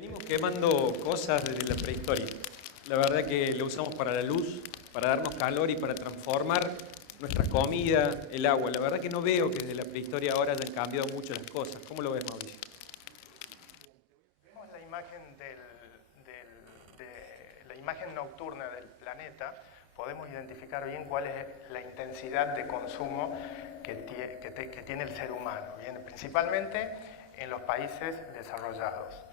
Venimos quemando cosas desde la prehistoria. La verdad que lo usamos para la luz, para darnos calor y para transformar nuestra comida, el agua. La verdad que no veo que desde la prehistoria ahora hayan cambiado mucho las cosas. ¿Cómo lo ves, Mauricio? Vemos la imagen de la imagen nocturna del planeta, podemos identificar bien cuál es la intensidad de consumo que tiene el ser humano, bien, principalmente en los países desarrollados.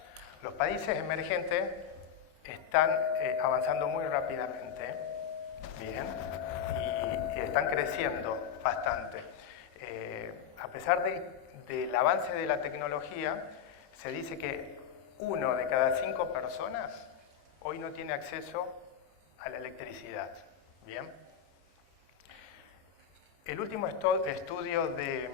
Los países emergentes están avanzando muy rápidamente, bien, y están creciendo bastante. A pesar del avance de la tecnología, se dice que 1 de cada 5 personas hoy no tiene acceso a la electricidad. Bien. El último estudio de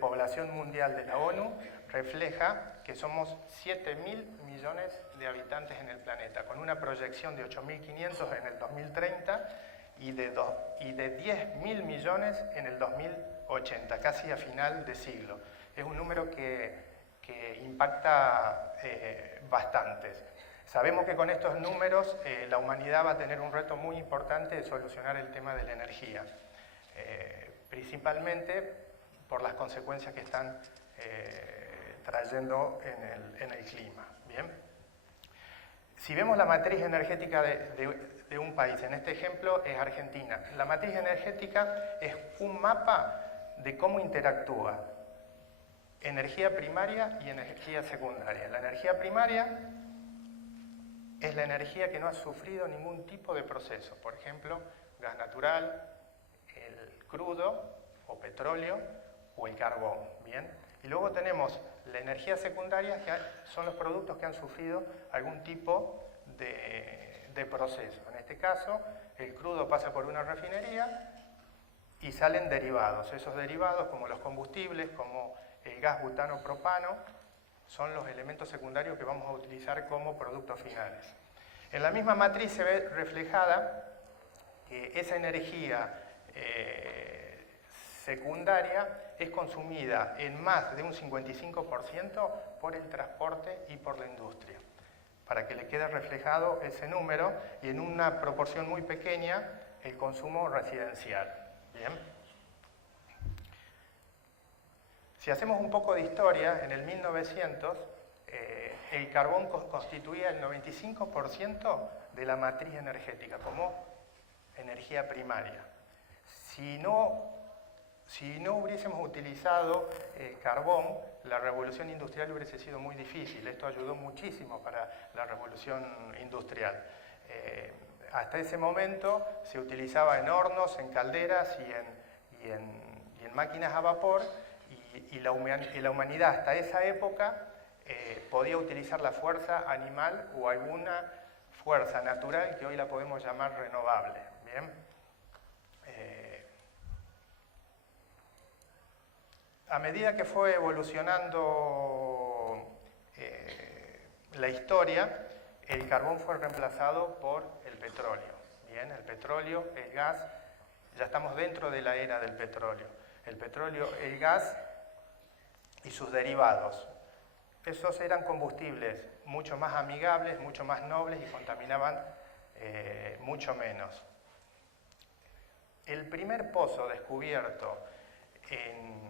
población mundial de la ONU refleja que somos 7.000 millones de habitantes en el planeta, con una proyección de 8.500 en el 2030 y de 10.000 millones en el 2080, casi a final de siglo. Es un número que impacta bastantes. Sabemos que con estos números la humanidad va a tener un reto muy importante de solucionar el tema de la energía, principalmente por las consecuencias que están trayendo en el clima. ¿Bien? Si vemos la matriz energética de un país, en este ejemplo es Argentina, la matriz energética es un mapa de cómo interactúa energía primaria y energía secundaria. La energía primaria es la energía que no ha sufrido ningún tipo de proceso, por ejemplo, gas natural, el crudo o petróleo o el carbón, ¿bien? Y luego tenemos la energía secundaria, que son los productos que han sufrido algún tipo de proceso. En este caso, el crudo pasa por una refinería y salen derivados. Esos derivados, como los combustibles, como el gas butano propano, son los elementos secundarios que vamos a utilizar como productos finales. En la misma matriz se ve reflejada que esa energía secundaria es consumida en más de un 55% por el transporte y por la industria, para que le quede reflejado ese número, y en una proporción muy pequeña el consumo residencial. Bien. Si hacemos un poco de historia, en el 1900 el carbón constituía el 95% de la matriz energética como energía primaria. Si no hubiésemos utilizado carbón, la revolución industrial hubiese sido muy difícil. Esto ayudó muchísimo para la revolución industrial. Hasta ese momento se utilizaba en hornos, en calderas y en máquinas a vapor, y la humanidad hasta esa época podía utilizar la fuerza animal o alguna fuerza natural que hoy la podemos llamar renovable. ¿Bien? A medida que fue evolucionando la historia, el carbón fue reemplazado por el petróleo. Bien, el petróleo, el gas, ya estamos dentro de la era del petróleo. El petróleo, el gas y sus derivados. Esos eran combustibles mucho más amigables, mucho más nobles y contaminaban mucho menos. El primer pozo descubierto en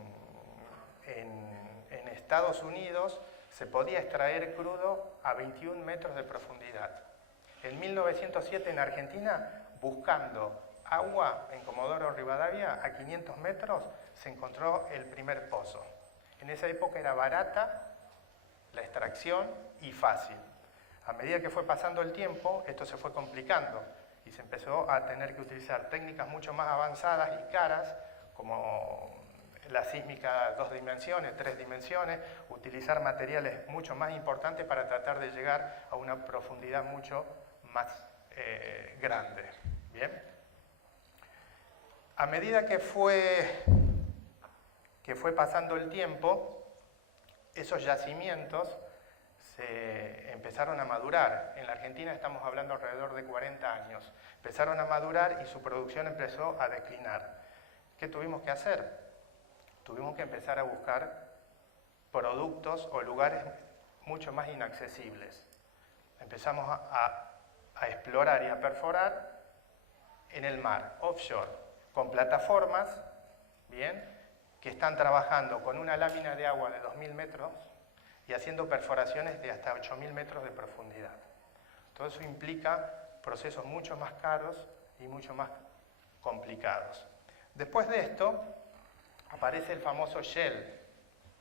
Estados Unidos se podía extraer crudo a 21 metros de profundidad. En 1907 en Argentina, buscando agua en Comodoro Rivadavia, a 500 metros, se encontró el primer pozo. En esa época era barata la extracción y fácil. A medida que fue pasando el tiempo, esto se fue complicando y se empezó a tener que utilizar técnicas mucho más avanzadas y caras, como la sísmica 2 dimensiones, 3 dimensiones, utilizar materiales mucho más importantes para tratar de llegar a una profundidad mucho más grande. ¿Bien? A medida que fue pasando el tiempo, esos yacimientos se empezaron a madurar. En la Argentina estamos hablando alrededor de 40 años. Empezaron a madurar y su producción empezó a declinar. ¿Qué tuvimos que hacer? Tuvimos que empezar a buscar productos o lugares mucho más inaccesibles. Empezamos a explorar y a perforar en el mar, offshore, con plataformas, bien, que están trabajando con una lámina de agua de 2000 metros y haciendo perforaciones de hasta 8000 metros de profundidad. Todo eso implica procesos mucho más caros y mucho más complicados. Después de esto, aparece el famoso shell,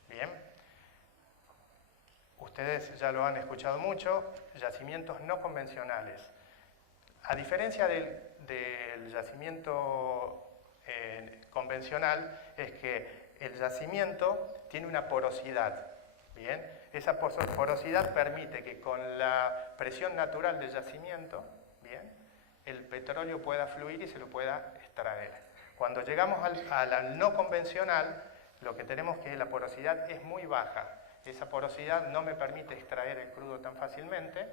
bien. Ustedes ya lo han escuchado mucho, yacimientos no convencionales. A diferencia del yacimiento convencional, es que el yacimiento tiene una porosidad, ¿bien? Esa porosidad permite que con la presión natural del yacimiento, ¿bien?, el petróleo pueda fluir y se lo pueda extraer. Cuando llegamos al no convencional, lo que tenemos es que la porosidad es muy baja. Esa porosidad no me permite extraer el crudo tan fácilmente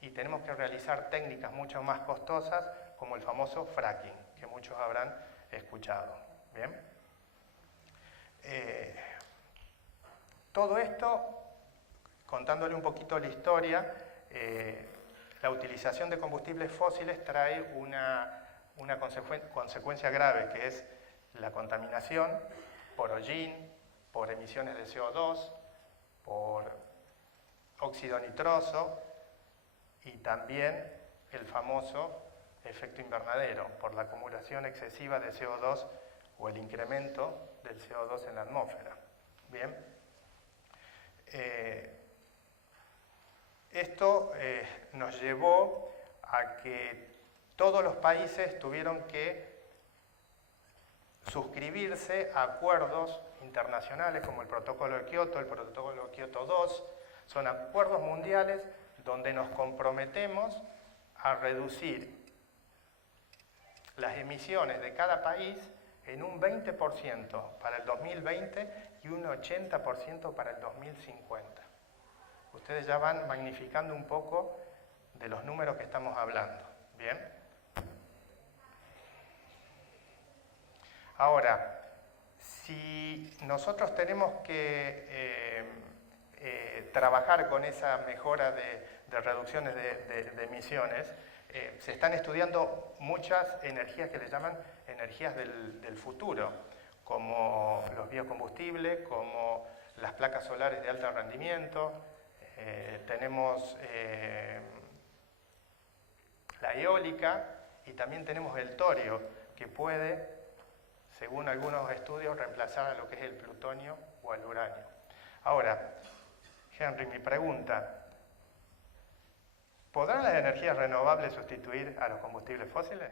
y tenemos que realizar técnicas mucho más costosas como el famoso fracking, que muchos habrán escuchado. ¿Bien? Todo esto, contándole un poquito la historia, la utilización de combustibles fósiles trae una consecuencia grave, que es la contaminación por hollín, por emisiones de CO2, por óxido nitroso y también el famoso efecto invernadero, por la acumulación excesiva de CO2 o el incremento del CO2 en la atmósfera. Bien. Esto nos llevó a que todos los países tuvieron que suscribirse a acuerdos internacionales como el Protocolo de Kioto, el Protocolo de Kioto II. Son acuerdos mundiales donde nos comprometemos a reducir las emisiones de cada país en un 20% para el 2020 y un 80% para el 2050. Ustedes ya van magnificando un poco de los números que estamos hablando. ¿Bien? Ahora, si nosotros tenemos que trabajar con esa mejora de reducciones de emisiones, se están estudiando muchas energías que le llaman energías del futuro, como los biocombustibles, como las placas solares de alto rendimiento, tenemos la eólica y también tenemos el torio, que puede, según algunos estudios, reemplazar a lo que es el plutonio o al uranio. Ahora, Henry, mi pregunta, ¿podrán las energías renovables sustituir a los combustibles fósiles?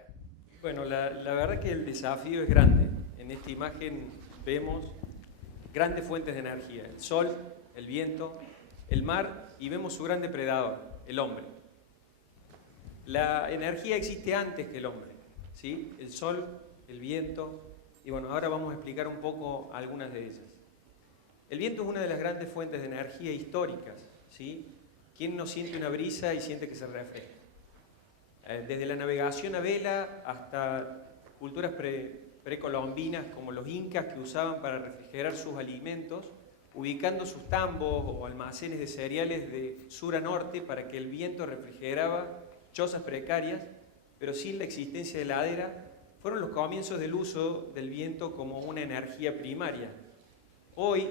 Bueno, la verdad que el desafío es grande. En esta imagen vemos grandes fuentes de energía, el sol, el viento, el mar, y vemos su gran depredador, el hombre. La energía existe antes que el hombre, ¿sí? El sol, el viento, y bueno, ahora vamos a explicar un poco algunas de ellas. El viento es una de las grandes fuentes de energía históricas, ¿sí? ¿Quién no siente una brisa y siente que se refresca? Desde la navegación a vela hasta culturas precolombinas como los incas, que usaban para refrigerar sus alimentos, ubicando sus tambos o almacenes de cereales de sur a norte para que el viento refrigeraba chozas precarias, pero sin la existencia de heladera. Fueron los comienzos del uso del viento como una energía primaria. Hoy,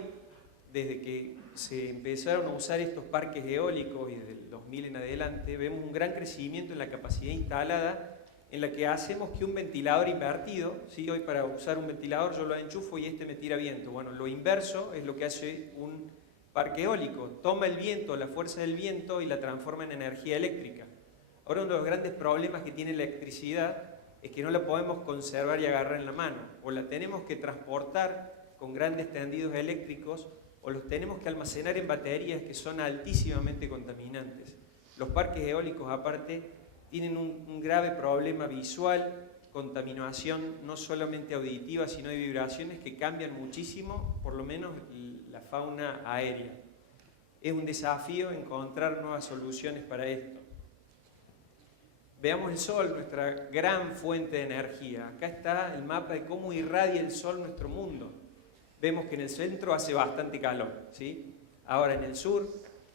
desde que se empezaron a usar estos parques eólicos y del 2000 en adelante, vemos un gran crecimiento en la capacidad instalada, en la que hacemos que un ventilador invertido, ¿sí? Hoy para usar un ventilador yo lo enchufo y este me tira viento. Bueno, lo inverso es lo que hace un parque eólico. Toma el viento, la fuerza del viento, y la transforma en energía eléctrica. Ahora, uno de los grandes problemas que tiene la electricidad es que no la podemos conservar y agarrar en la mano. O la tenemos que transportar con grandes tendidos eléctricos, o los tenemos que almacenar en baterías que son altísimamente contaminantes. Los parques eólicos, aparte, tienen un grave problema visual, contaminación no solamente auditiva, sino de vibraciones que cambian muchísimo, por lo menos la fauna aérea. Es un desafío encontrar nuevas soluciones para esto. Veamos el sol, nuestra gran fuente de energía. Acá está el mapa de cómo irradia el sol nuestro mundo. Vemos que en el centro hace bastante calor, ¿sí? Ahora en el sur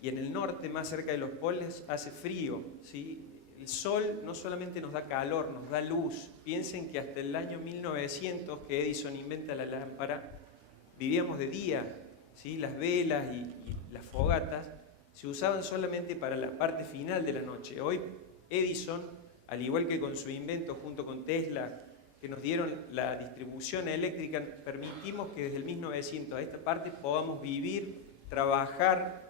y en el norte, más cerca de los polos, hace frío, ¿sí? El sol no solamente nos da calor, nos da luz. Piensen que hasta el año 1900, que Edison inventa la lámpara, vivíamos de día, ¿sí? Las velas y las fogatas se usaban solamente para la parte final de la noche. Hoy Edison, al igual que con su invento junto con Tesla, que nos dieron la distribución eléctrica, permitimos que desde el 1900 a esta parte podamos vivir, trabajar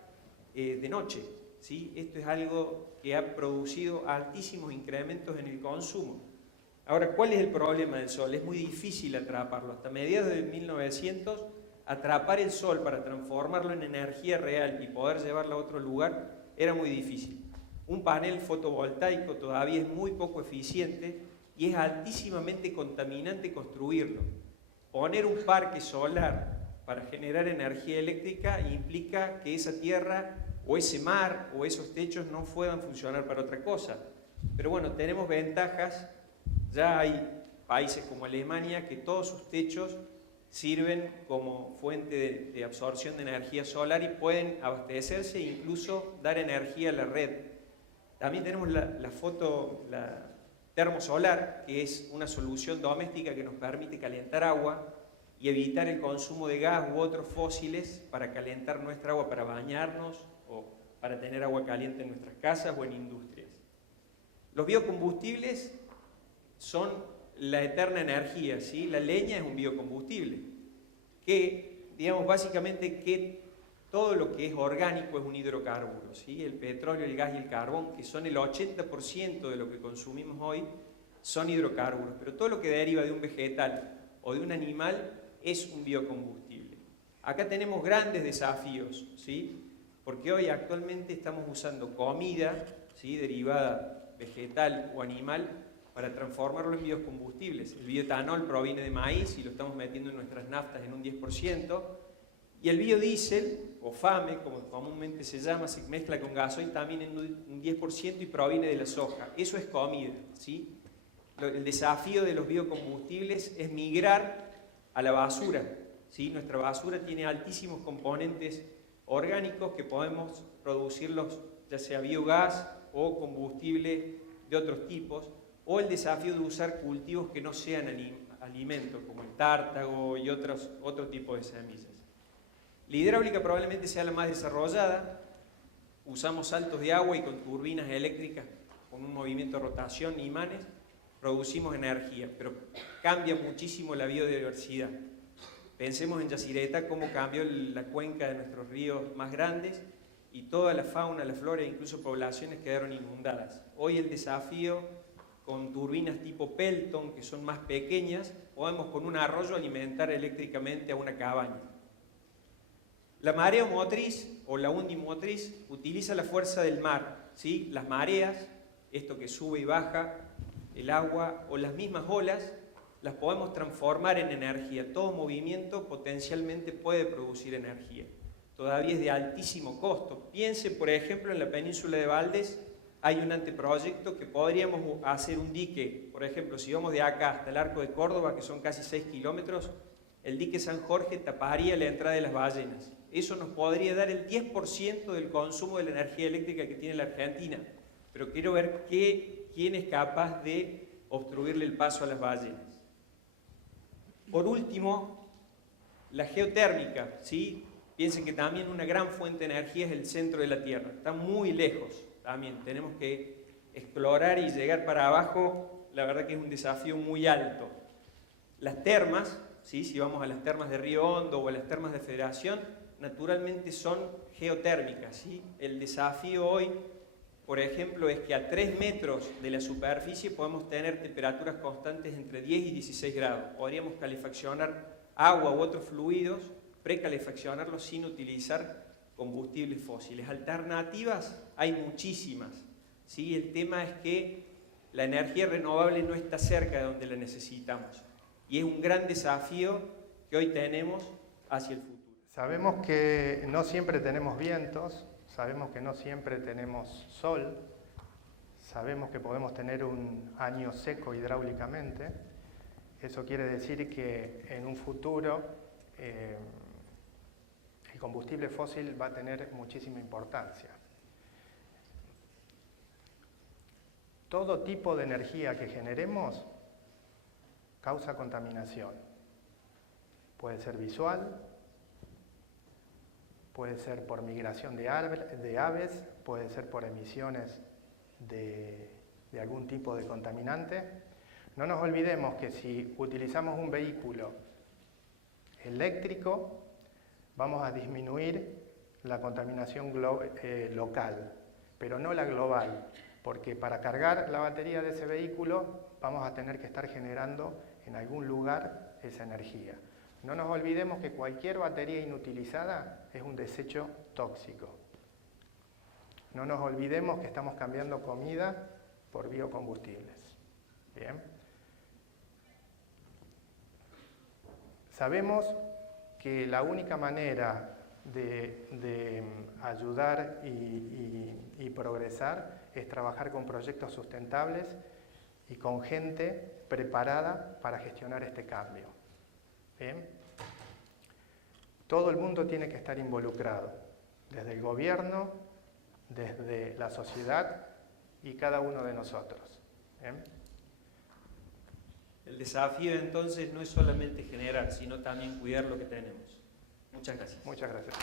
de noche, ¿sí? Esto es algo que ha producido altísimos incrementos en el consumo. Ahora, ¿cuál es el problema del sol? Es muy difícil atraparlo. Hasta mediados de 1900, atrapar el sol para transformarlo en energía real y poder llevarlo a otro lugar era muy difícil. Un panel fotovoltaico todavía es muy poco eficiente y es altísimamente contaminante construirlo. Poner un parque solar para generar energía eléctrica implica que esa tierra o ese mar o esos techos no puedan funcionar para otra cosa. Pero bueno, tenemos ventajas. Ya hay países como Alemania que todos sus techos sirven como fuente de absorción de energía solar y pueden abastecerse e incluso dar energía a la red. También tenemos la termosolar, que es una solución doméstica que nos permite calentar agua y evitar el consumo de gas u otros fósiles para calentar nuestra agua, para bañarnos o para tener agua caliente en nuestras casas o en industrias. Los biocombustibles son la eterna energía, ¿sí? La leña es un biocombustible, que, digamos, básicamente que todo lo que es orgánico es un hidrocarburo, ¿sí? El petróleo, el gas y el carbón, que son el 80% de lo que consumimos hoy, son hidrocarburos, pero todo lo que deriva de un vegetal o de un animal es un biocombustible. Acá tenemos grandes desafíos, ¿sí? Porque hoy actualmente estamos usando comida, ¿sí? Derivada vegetal o animal para transformarlo en biocombustibles. El bioetanol proviene de maíz y lo estamos metiendo en nuestras naftas en un 10%, y el biodiesel, o FAME, como comúnmente se llama, se mezcla con gasoil también en un 10% y proviene de la soja. Eso es comida, ¿sí? El desafío de los biocombustibles es migrar a la basura, ¿sí? Nuestra basura tiene altísimos componentes orgánicos que podemos producirlos, ya sea biogás o combustible de otros tipos, o el desafío de usar cultivos que no sean alimentos, como el tártago y otro tipo de semillas. La hidráulica probablemente sea la más desarrollada. Usamos saltos de agua y con turbinas eléctricas, con un movimiento de rotación y imanes, producimos energía, pero cambia muchísimo la biodiversidad. Pensemos en Yacyretá, cómo cambió la cuenca de nuestros ríos más grandes y toda la fauna, la flora e incluso poblaciones quedaron inundadas. Hoy el desafío con turbinas tipo Pelton, que son más pequeñas, podemos con un arroyo alimentar eléctricamente a una cabaña. La marea motriz o la undimotriz utiliza la fuerza del mar, ¿sí? Las mareas, esto que sube y baja el agua, o las mismas olas, las podemos transformar en energía. Todo movimiento potencialmente puede producir energía. Todavía es de altísimo costo. Piensen, por ejemplo, en la península de Valdés, hay un anteproyecto que podríamos hacer un dique. Por ejemplo, si vamos de acá hasta el Arco de Córdoba, que son casi 6 kilómetros, el dique San Jorge taparía la entrada de las ballenas. Eso nos podría dar el 10% del consumo de la energía eléctrica que tiene la Argentina. Pero quiero ver quién es capaz de obstruirle el paso a las ballenas. Por último, la geotérmica, ¿sí? Piensen que también una gran fuente de energía es el centro de la Tierra. Está muy lejos también. Tenemos que explorar y llegar para abajo. La verdad que es un desafío muy alto. Las termas, ¿sí? Si vamos a las termas de Río Hondo o a las termas de Federación, naturalmente son geotérmicas, ¿sí? El desafío hoy, por ejemplo, es que a 3 metros de la superficie podemos tener temperaturas constantes entre 10 y 16 grados. Podríamos calefaccionar agua u otros fluidos, precalefaccionarlos sin utilizar combustibles fósiles. Alternativas hay muchísimas, ¿sí? El tema es que la energía renovable no está cerca de donde la necesitamos. Y es un gran desafío que hoy tenemos hacia el futuro. Sabemos que no siempre tenemos vientos, sabemos que no siempre tenemos sol, sabemos que podemos tener un año seco hidráulicamente. Eso quiere decir que en un futuro el combustible fósil va a tener muchísima importancia. Todo tipo de energía que generemos causa contaminación. Puede ser visual, puede ser por migración de aves, puede ser por emisiones de algún tipo de contaminante. No nos olvidemos que si utilizamos un vehículo eléctrico, vamos a disminuir la contaminación local, pero no la global, porque para cargar la batería de ese vehículo vamos a tener que estar generando en algún lugar esa energía. No nos olvidemos que cualquier batería inutilizada es un desecho tóxico. No nos olvidemos que estamos cambiando comida por biocombustibles. Bien. Sabemos que la única manera de ayudar y progresar es trabajar con proyectos sustentables y con gente preparada para gestionar este cambio. ¿Bien? Todo el mundo tiene que estar involucrado, desde el gobierno, desde la sociedad y cada uno de nosotros. ¿Bien? El desafío entonces no es solamente generar, sino también cuidar lo que tenemos. Muchas gracias. Muchas gracias.